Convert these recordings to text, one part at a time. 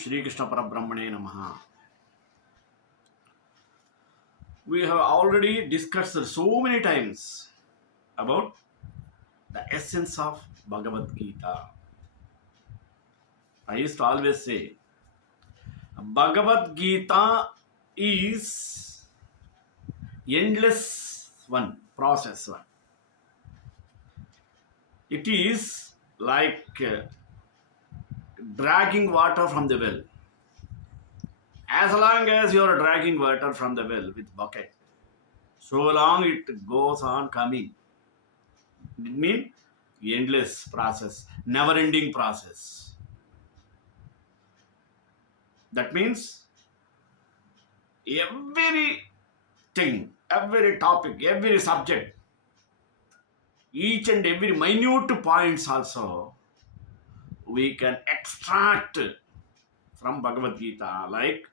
Shri Krishna Parabrahmane Namaha. We have already discussed so many times about the essence of Bhagavad Gita. I used to always say, Bhagavad Gita is endless process. It is like dragging water from the well. As long as you are dragging water from the well with bucket, so long it goes on coming. It means endless process, never-ending process. That means every thing, every topic, every subject, each and every minute points also, we can extract from Bhagavad Gita, like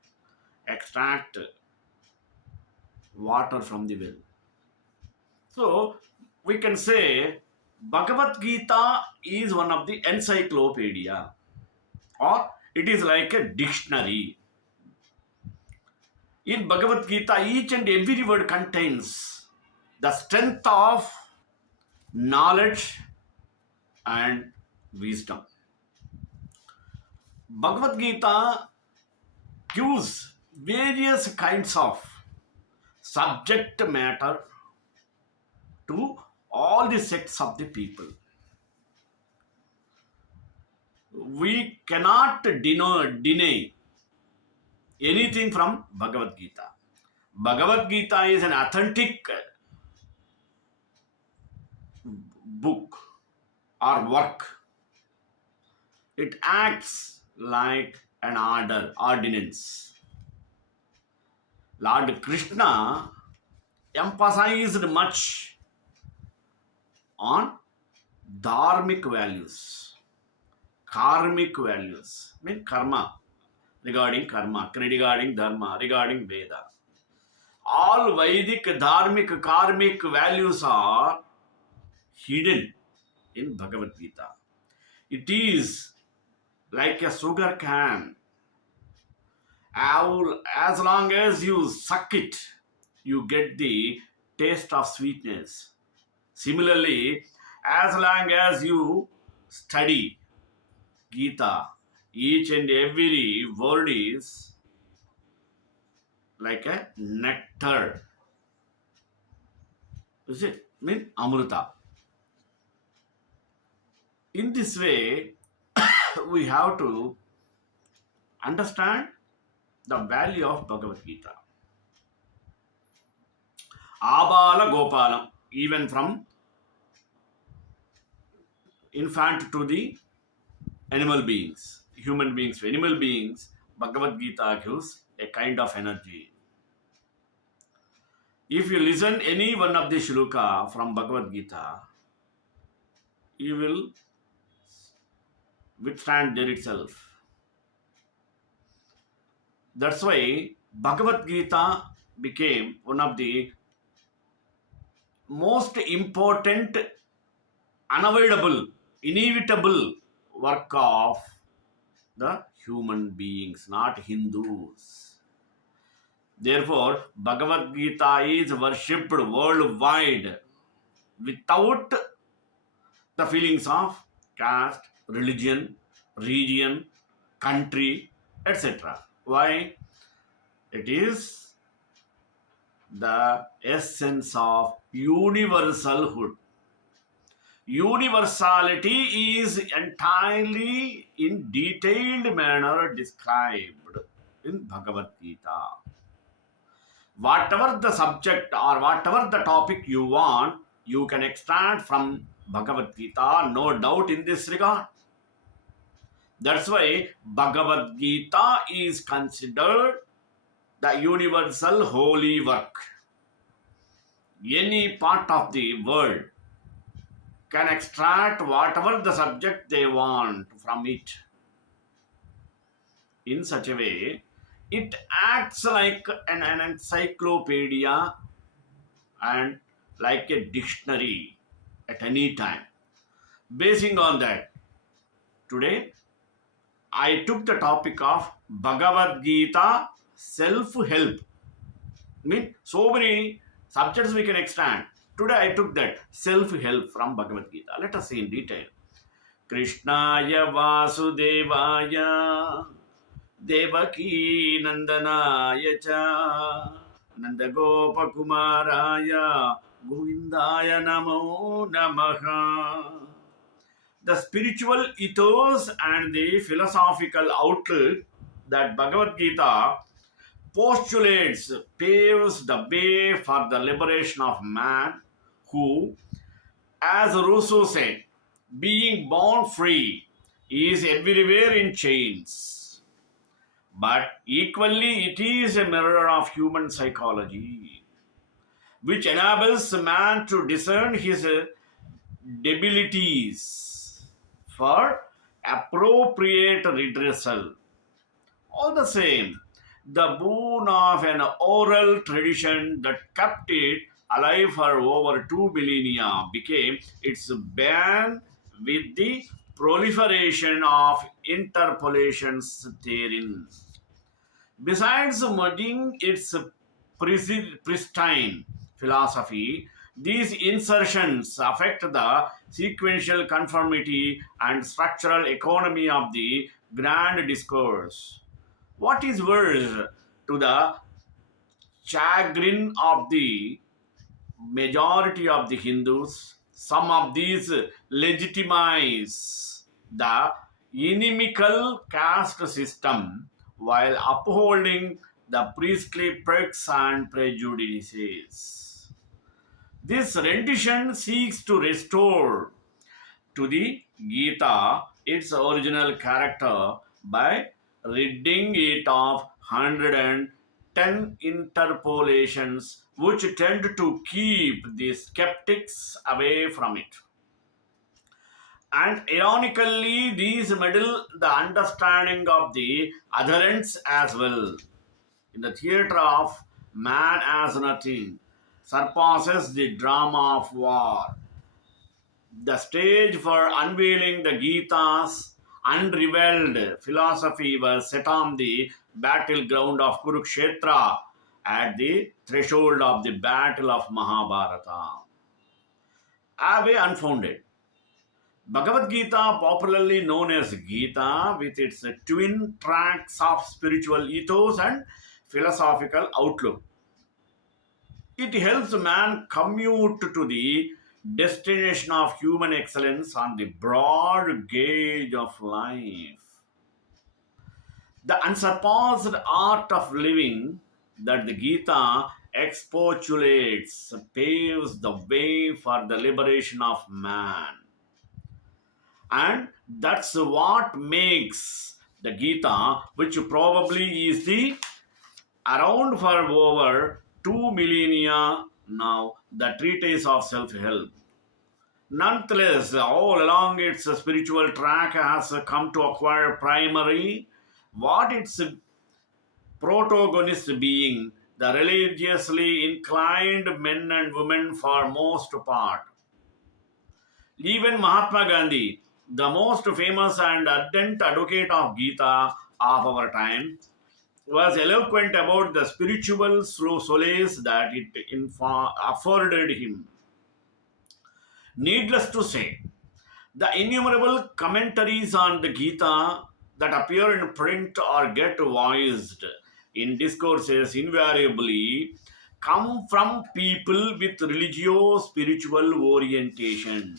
extract water from the well. So we can say Bhagavad Gita is one of the encyclopedia, or it is like a dictionary. In Bhagavad Gita, each and every word contains the strength of knowledge and wisdom. Bhagavad Gita gives various kinds of subject matter to all the sects of the people. We cannot deny anything from Bhagavad Gita. Bhagavad Gita is an authentic book or work. It acts like an ordinance. Lord Krishna emphasized much on dharmic values, karmic values, mean karma, regarding dharma, regarding Veda. All Vedic, dharmic, karmic values are hidden in Bhagavad Gita. It is like a sugar can. As long as you suck it, you get the taste of sweetness. Similarly, as long as you study Gita, each and every word is like a nectar. Is it? Mean Amrita. In this way, we have to understand the value of Bhagavad Gita. Abala Gopalam, even from infant to the animal beings, human beings to animal beings, Bhagavad Gita gives a kind of energy. If you listen any one of the shloka from Bhagavad Gita, you will withstand there itself. That's why Bhagavad Gita became one of the most important, unavoidable, inevitable work of the human beings, not Hindus. Therefore, Bhagavad Gita is worshipped worldwide without the feelings of caste, religion, region, country, etc. Why? It is the essence of universalhood. Universality is entirely in detailed manner described in Bhagavad Gita. Whatever the subject or whatever the topic you want, you can extract from Bhagavad Gita, no doubt in this regard. That's why Bhagavad Gita is considered the universal holy work. Any part of the world can extract whatever the subject they want from it. In such a way, it acts like an encyclopedia and like a dictionary at any time. Basing on that, today I took the topic of Bhagavad-Geeta Self-help. So many subjects we can extend. Today I took that self-help from Bhagavad-Gita. Let us see in detail. Krishnaya Vasudevaya Devaki Nandanaya Cha Nandagopakumaraya Govindaya Namo Namaha. The spiritual ethos and the philosophical outlook that Bhagavad Gita postulates paves the way for the liberation of man who, as Rousseau said, being born free is everywhere in chains. But equally, it is a mirror of human psychology, which enables man to discern his debilities for appropriate redressal. All the same, the boon of an oral tradition that kept it alive for over 2 millennia became its bane with the proliferation of interpolations therein. Besides mudding its pristine philosophy, these insertions affect the sequential conformity and structural economy of the grand discourse. What is worse, to the chagrin of the majority of the Hindus, some of these legitimize the inimical caste system while upholding the priestly perks and prejudices. This rendition seeks to restore to the Gita its original character by ridding it of 110 interpolations which tend to keep the skeptics away from it. And ironically, these meddle the understanding of the adherents as well. In the theatre of man as nothing surpasses the drama of war. The stage for unveiling the Gita's unrevealed philosophy was set on the battleground of Kurukshetra at the threshold of the Battle of Mahabharata. Away unfounded. Bhagavad Gita, popularly known as Gita, with its twin tracks of spiritual ethos and philosophical outlook, it helps man commute to the destination of human excellence on the broad gauge of life. The unsurpassed art of living that the Gita expostulates paves the way for the liberation of man. And that's what makes the Gita, which probably is the around for over 2 millennia now, the treatise of self-help. Nonetheless, all along its spiritual track has come to acquire primary what its protagonist being the religiously inclined men and women for most part. Even Mahatma Gandhi, the most famous and ardent advocate of Gita of our time, was eloquent about the spiritual solace that it afforded him. Needless to say, the innumerable commentaries on the Gita that appear in print or get voiced in discourses invariably come from people with religio spiritual orientation.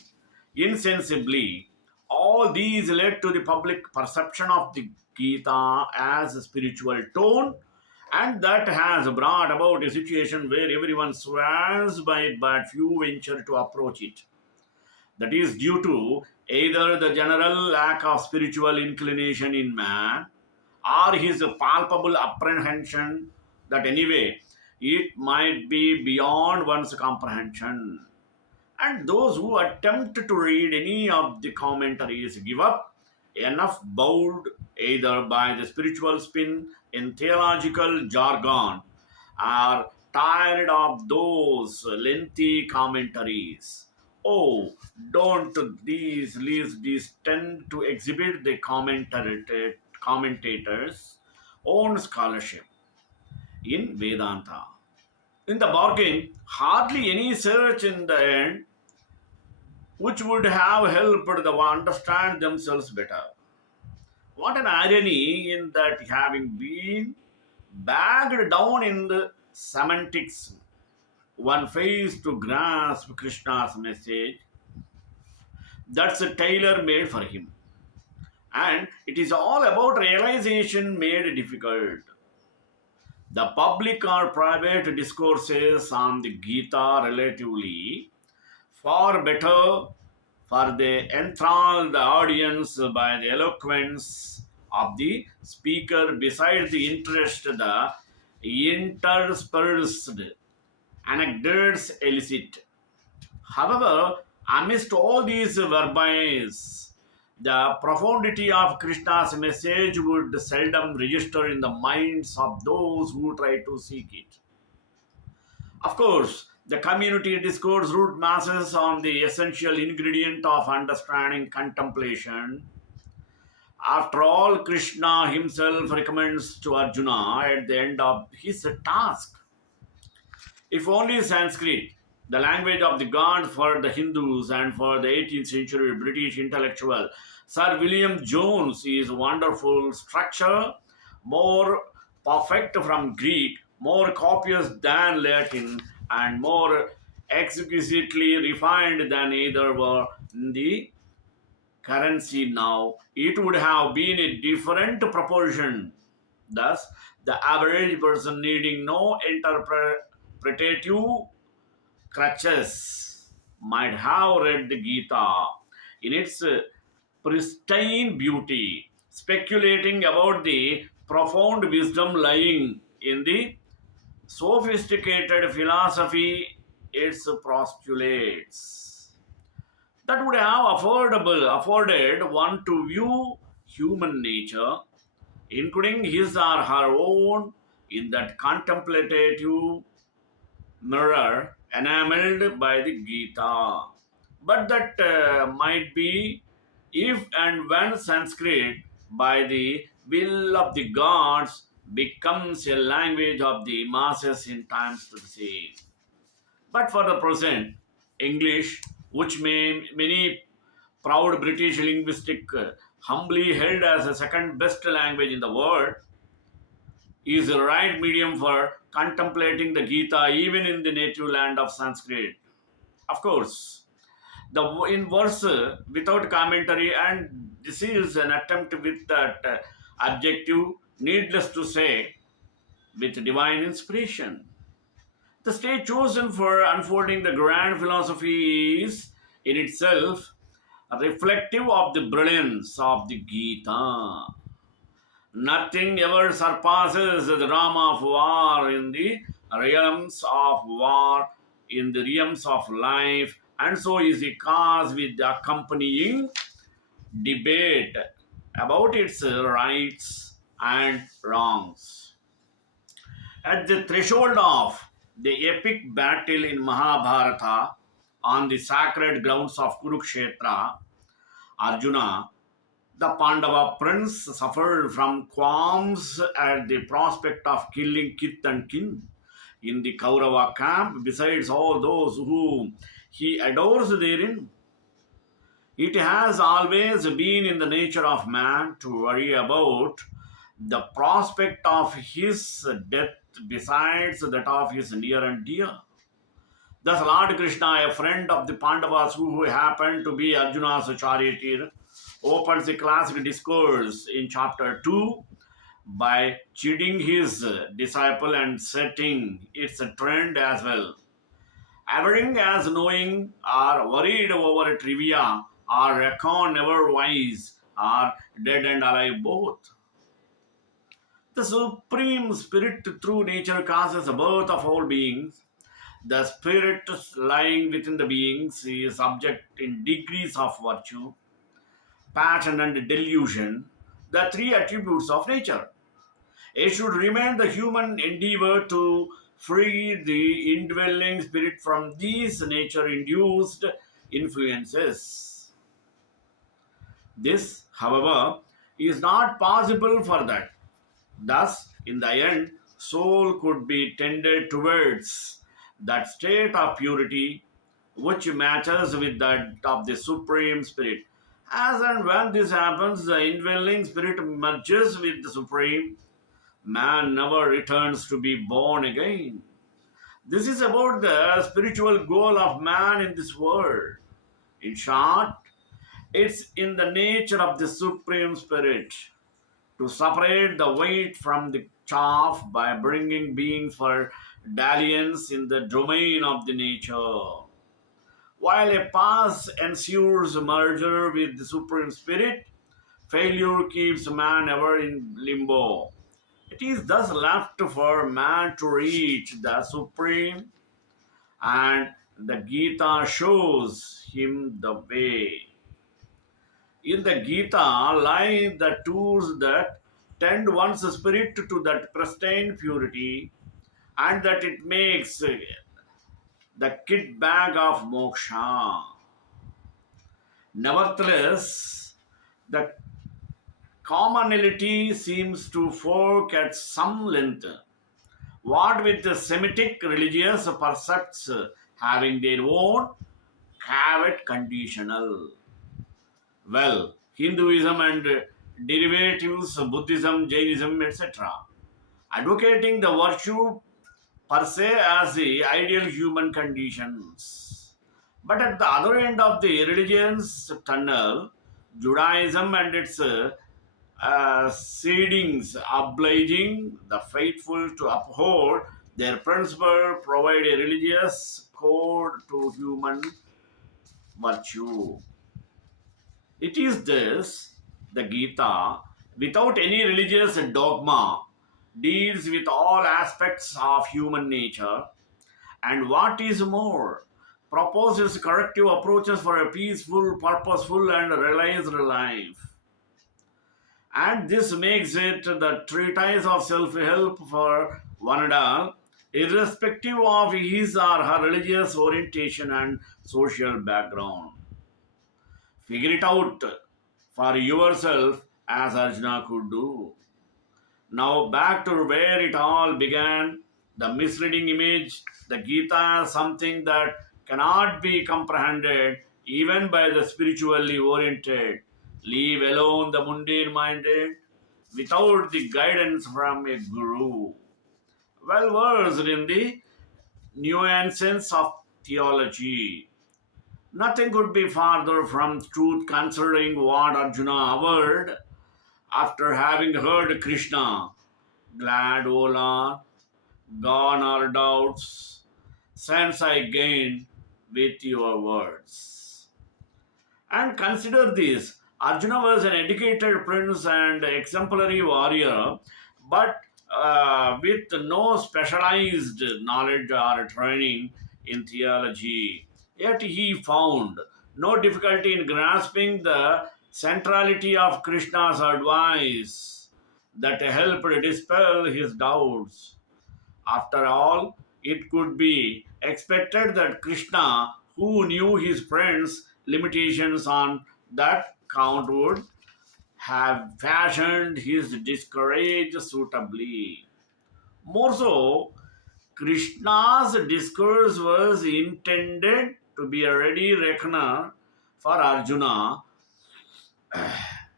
Insensibly, all these led to the public perception of the Gita as a spiritual tone, and that has brought about a situation where everyone swears by it but few venture to approach it. That is due to either the general lack of spiritual inclination in man or his palpable apprehension that anyway it might be beyond one's comprehension. And those who attempt to read any of the commentaries give up enough bowed either by the spiritual spin in theological jargon or tired of those lengthy commentaries. Oh, don't these tend to exhibit the commentators own scholarship in Vedanta. In the bargain, hardly any search in the end which would have helped them understand themselves better. What an irony in that, having been bagged down in the semantics, one fails to grasp Krishna's message that's tailor made for him. And it is all about realization made difficult. The public or private discourses on the Gita relatively far better, for they enthrall the audience by the eloquence of the speaker besides the interest the interspersed anecdotes elicit. However, amidst all these verbis, the profundity of Krishna's message would seldom register in the minds of those who try to seek it. Of course, the community discourse root masses on the essential ingredient of understanding contemplation. After all, Krishna himself recommends to Arjuna at the end of his task. If only Sanskrit, the language of the gods for the Hindus and for the 18th century British intellectual Sir William Jones is wonderful structure, more perfect from Greek, more copious than Latin, and more exquisitely refined than either were in the currency now, it would have been a different proportion. Thus, the average person needing no interpretative crutches might have read the Gita in its pristine beauty, speculating about the profound wisdom lying in the sophisticated philosophy it postulates. That would have afforded one to view human nature, including his or her own, in that contemplative mirror enameled by the Gita. But that might be if and when Sanskrit, by the will of the gods, becomes a language of the masses in times to come. But for the present, English, which many proud British linguistic humbly held as the second best language in the world, is the right medium for contemplating the Gita even in the native land of Sanskrit. Of course, the in verse without commentary, and this is an attempt with that objective, needless to say, with divine inspiration. The stage chosen for unfolding the grand philosophy is in itself reflective of the brilliance of the Gita. Nothing ever surpasses the drama of war in the realms of war, in the realms of life, and so is the cause with the accompanying debate about its rights and wrongs. At the threshold of the epic battle in Mahabharata on the sacred grounds of Kurukshetra, Arjuna, the Pandava prince, suffered from qualms at the prospect of killing kith and kin in the Kaurava camp, besides all those whom he adores therein. It has always been in the nature of man to worry about the prospect of his death besides that of his near and dear. Thus, Lord Krishna, a friend of the Pandavas who happened to be Arjuna's charioteer, opens the classic discourse in chapter 2 by chiding his disciple and setting its trend as well. Averring as knowing or worried over trivia or reckon never wise are dead and alive both. The supreme spirit through nature causes the birth of all beings. The spirit lying within the beings is subject in degrees of virtue, passion, and delusion, the three attributes of nature. It should remain the human endeavor to free the indwelling spirit from these nature induced influences. This, however, is not possible for that. Thus, in the end, soul could be tended towards that state of purity which matches with that of the Supreme Spirit. As and when this happens, the indwelling spirit merges with the Supreme. Man never returns to be born again. This is about the spiritual goal of man in this world. In short, it's in the nature of the Supreme Spirit to separate the wheat from the chaff by bringing beings for dalliance in the domain of the nature. While a pass ensures merger with the Supreme Spirit, failure keeps man ever in limbo. It is thus left for man to reach the Supreme, and the Gita shows him the way. In the Gita lie the tools that tend one's spirit to that pristine purity, and that it makes the kit bag of moksha. Nevertheless, the commonality seems to fork at some length. What with the Semitic religious precepts having their own caveat conditional. Well, Hinduism and derivatives, Buddhism, Jainism, etc., advocating the virtue per se as the ideal human conditions. But at the other end of the religion's tunnel, Judaism and its seedings obliging the faithful to uphold their principle provide a religious code to human virtue. It is this, the Gita, without any religious dogma, deals with all aspects of human nature, and what is more, proposes corrective approaches for a peaceful, purposeful, and realized life. And this makes it the treatise of self help for one and all, irrespective of his or her religious orientation and social background. Figure it out for yourself as Arjuna could do. Now, back to where it all began, the misleading image, the Gita, something that cannot be comprehended even by the spiritually oriented. Leave alone the mundane minded without the guidance from a guru. Well versed in the nuances of theology. Nothing could be farther from truth considering what Arjuna averred after having heard Krishna. Glad, O Lord, gone are doubts, since I gained with your words. And consider this, Arjuna was an educated prince and exemplary warrior, but with no specialized knowledge or training in theology. Yet he found no difficulty in grasping the centrality of Krishna's advice that helped dispel his doubts. After all, it could be expected that Krishna, who knew his friend's limitations on that count, would have fashioned his discourage suitably. More so, Krishna's discourse was intended to be a ready reckoner for Arjuna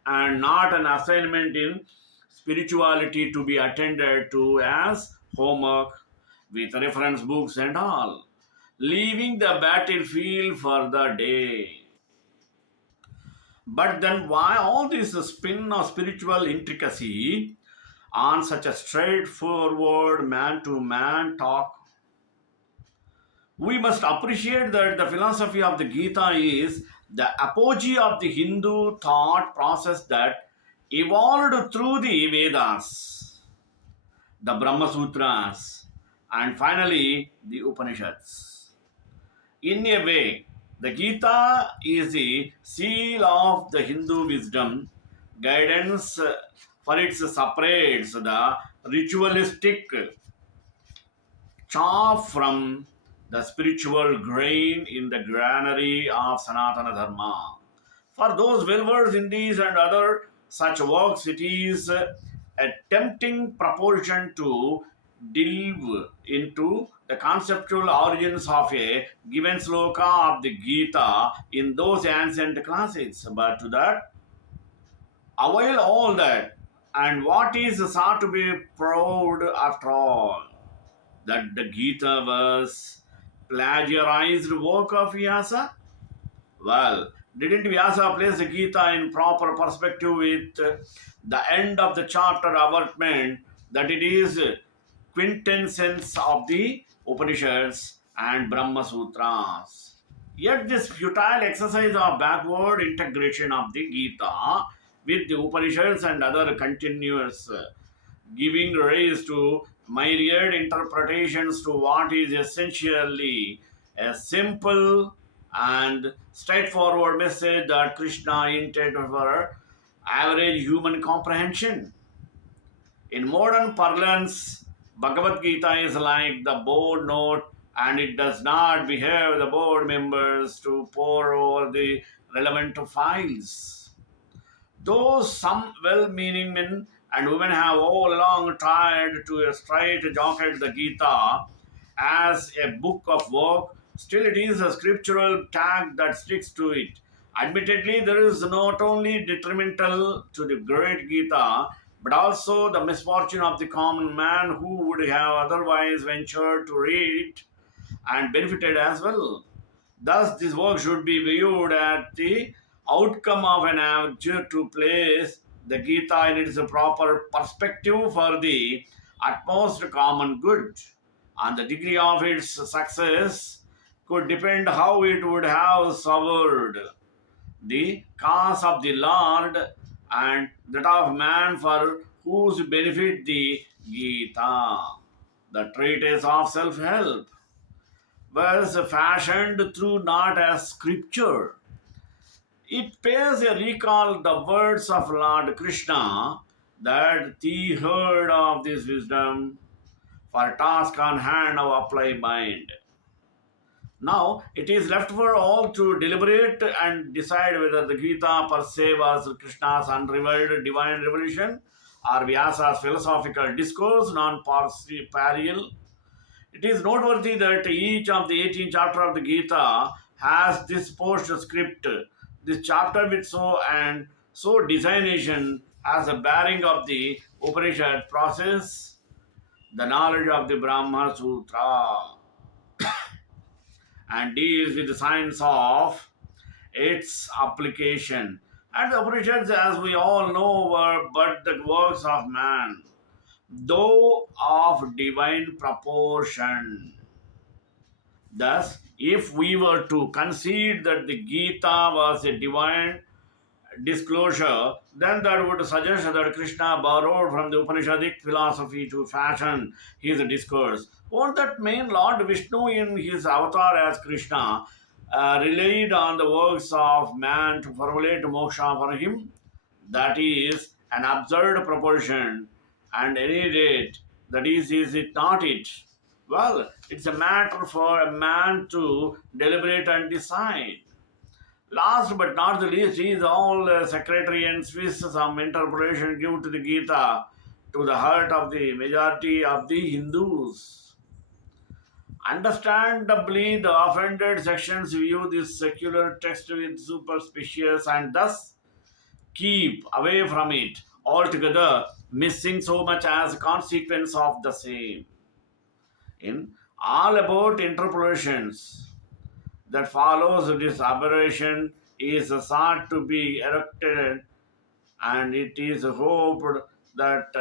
and not an assignment in spirituality to be attended to as homework with reference books and all, leaving the battlefield for the day. But then, why all this spin of spiritual intricacy on such a straightforward man to man talk? We must appreciate that the philosophy of the Gita is the apogee of the Hindu thought process that evolved through the Vedas, the Brahma Sutras, and finally the Upanishads. In a way, the Gita is the seal of the Hindu wisdom, guidance for its separates the ritualistic chaff from the spiritual grain in the granary of Sanatana Dharma. For those well versed in these and other such works, it is a tempting proposition to delve into the conceptual origins of a given sloka of the Gita in those ancient classics. But to that, avoid all that, and what is sought to be proved after all, that the Gita was plagiarized work of Vyasa? Well, didn't Vyasa place the Gita in proper perspective with the end of the chapter avertment that it is quintessence of the Upanishads and Brahma Sutras? Yet this futile exercise of backward integration of the Gita with the Upanishads and other continuous giving rise to myriad interpretations to what is essentially a simple and straightforward message that Krishna intended for average human comprehension. In modern parlance, Bhagavad Gita is like the board note, and it does not behave the board members to pour over the relevant files. Though some well-meaning men and women have all along tried to straight jacket the Gita as a book of work, still it is a scriptural tag that sticks to it. Admittedly, there is not only detrimental to the great Gita, but also the misfortune of the common man who would have otherwise ventured to read it and benefited as well. Thus, this work should be viewed at the outcome of an effort to place the Gita in its proper perspective for the utmost common good. And the degree of its success could depend how it would have served the cause of the Lord and that of man for whose benefit the Gita, the treatise of self-help, was fashioned through not as scripture. It pays a recall the words of Lord Krishna that he heard of this wisdom for task on hand now apply mind. Now it is left for all to deliberate and decide whether the Gita per se was Krishna's unrevealed divine revelation or Vyasa's philosophical discourse non-parallel. It is noteworthy that each of the 18 chapters of the Gita has this postscript. This chapter with so designation has a bearing of the Upanishad process, the knowledge of the Brahma Sutra, and deals with the science of its application. And the Upanishads, as we all know, were but the works of man, though of divine proportion. Thus, if we were to concede that the Gita was a divine disclosure, then that would suggest that Krishna borrowed from the Upanishadic philosophy to fashion his discourse. Won't that mean Lord Vishnu in his avatar as Krishna relied on the works of man to formulate moksha for him? That is an absurd proposition, and any rate, that is it not it? Well, it's a matter for a man to deliberate and decide. Last but not the least is all secretary and Swiss some interpretation give to the Gita to the heart of the majority of the Hindus. Understandably, the offended sections view this secular text with superstitious and thus keep away from it altogether, missing so much as a consequence of the same. In all about interpolations that follows this aberration is sought to be erected, and it is hoped that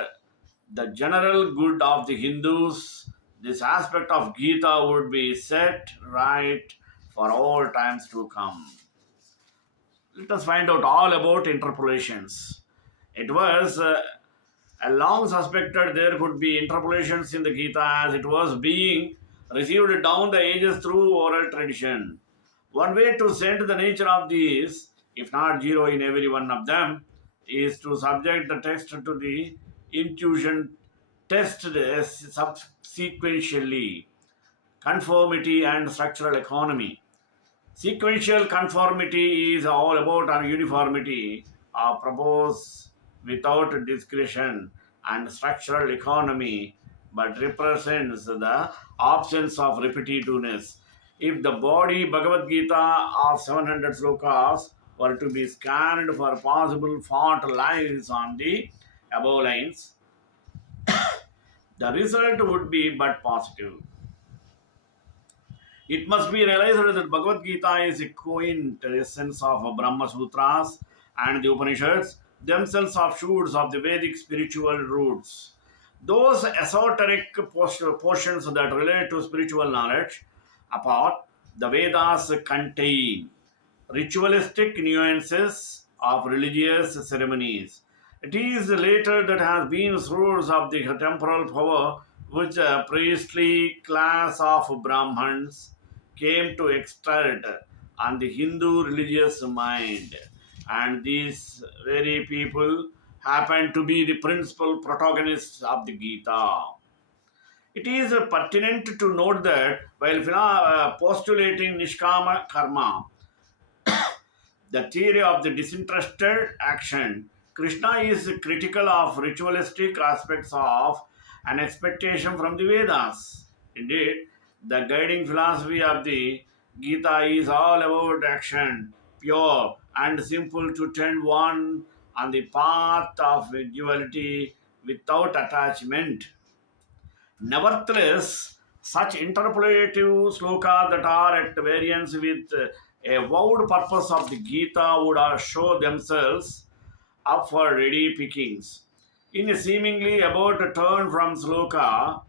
the general good of the Hindus, this aspect of Gita would be set right for all times to come. Let us find out all about interpolations. It was a long suspected there could be interpolations in the Gita as it was being received down the ages through oral tradition. One way to send the nature of these, if not zero in every one of them, is to subject the text to the intuition test subsequentially, conformity and structural economy. Sequential conformity is all about uniformity of propose without discretion, and structural economy, but represents the absence of repetitiveness. If the body Bhagavad Gita of 700 slokas were to be scanned for possible font lines on the above lines, the result would be but positive. It must be realized that Bhagavad Gita is a quintessence of Brahma Sutras and the Upanishads, themselves offshoots of the Vedic spiritual roots. Those esoteric portions that relate to spiritual knowledge, apart, the Vedas contain ritualistic nuances of religious ceremonies. It is later that has been source of the temporal power which the priestly class of Brahmins came to exert on the Hindu religious mind. And these very people happen to be the principal protagonists of the Gita. It is pertinent to note that while postulating Nishkama Karma, the theory of the disinterested action, Krishna is critical of ritualistic aspects of an expectation from the Vedas. Indeed, the guiding philosophy of the Gita is all about action, pure and simple to tend one on the path of duality without attachment. Nevertheless, such interpolative slokas that are at variance with a vowed purpose of the Gita would show themselves up for ready pickings. In a seemingly about a turn from sloka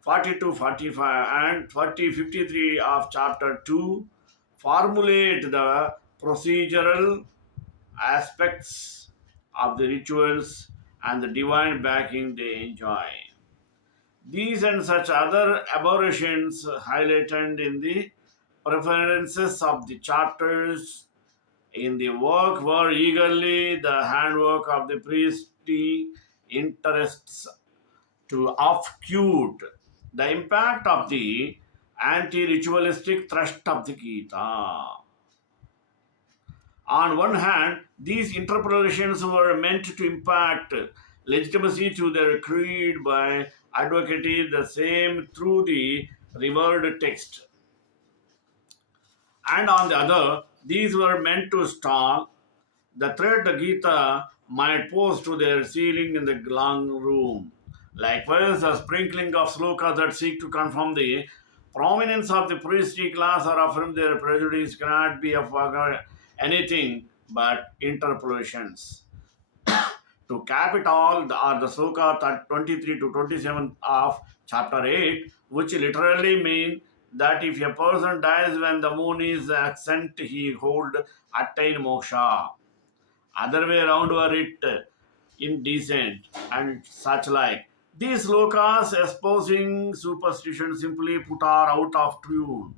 42 45 and 40 53 of chapter 2, formulate the procedural aspects of the rituals and the divine backing they enjoy. These and such other aberrations highlighted in the preferences of the chapters in the work were eagerly the handwork of the priestly interests to obfuscate the impact of the anti-ritualistic thrust of the Gita. On one hand, these interpolations were meant to impart legitimacy to their creed by advocating the same through the revered text. And on the other, these were meant to stall the threat the Gita might pose to their ceiling in the long room. Likewise, the sprinkling of slokas that seek to confirm the prominence of the priestly class or affirm their prejudice cannot be of anything but interpolations. To cap it all, are the sloka 23 to 27 of chapter 8, which literally mean that if a person dies when the moon is ascent, he would attain moksha. Other way around were it indecent and such like. These slokas espousing superstition simply put are out of tune.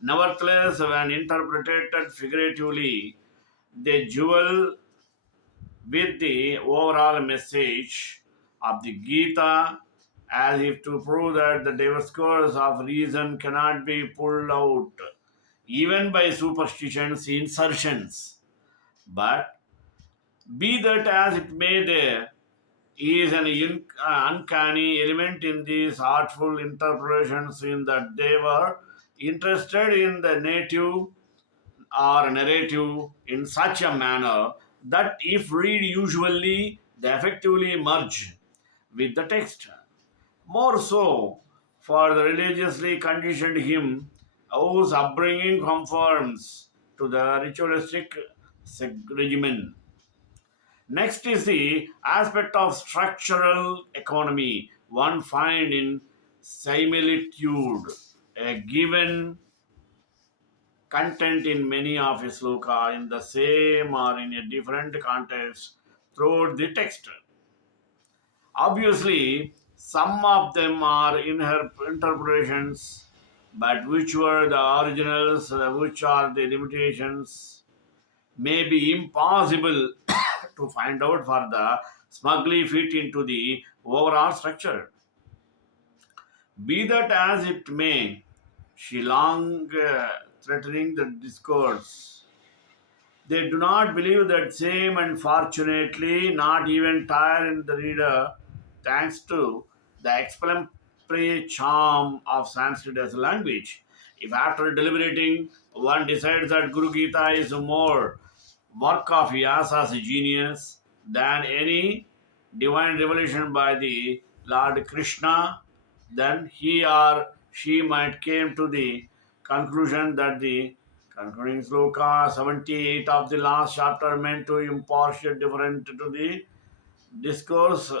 Nevertheless, when interpreted figuratively, they jewel with the overall message of the Gita as if to prove that the diverse course of reason cannot be pulled out even by superstitions insertions. But be that as it may, there is an uncanny element in these artful interpretations in that they were interested in the native or narrative in such a manner that if read usually they effectively merge with the text. More so for the religiously conditioned him whose upbringing conforms to the ritualistic regimen. Next is the aspect of structural economy one find in similitude. A given content in many of his sloka in the same or in a different context throughout the text. Obviously, some of them are interpretations, but which were the originals, which are the limitations, may be impossible to find out for the smugly fit into the overall structure. Be that as it may, she long threatening the discourse. They do not believe that same, and fortunately, not even tire in the reader thanks to the exemplary charm of Sanskrit as a language. If after deliberating one decides that Guru Gita is more work of Vyasa's genius than any divine revelation by the Lord Krishna, then he or she might came to the conclusion that the concluding sloka 78 of the last chapter meant to impart a different to the discourse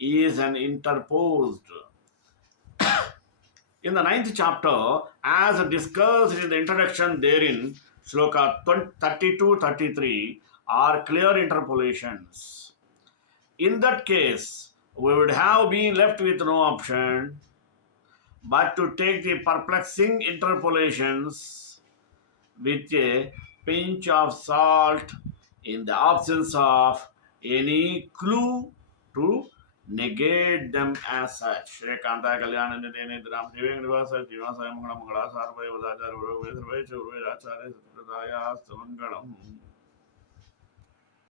is an interposed. In the ninth chapter, as discussed in the introduction therein, sloka 32-33 are clear interpolations. In that case, we would have been left with no option but to take the perplexing interpolations with a pinch of salt in the absence of any clue to negate them as such. Shri Kanta Kalyan Nidhi Ram Diving Divasa Divasa Mangala Mangala Sarva Udachar Urve Surve Churve Acharya Satradaya Stamangalam.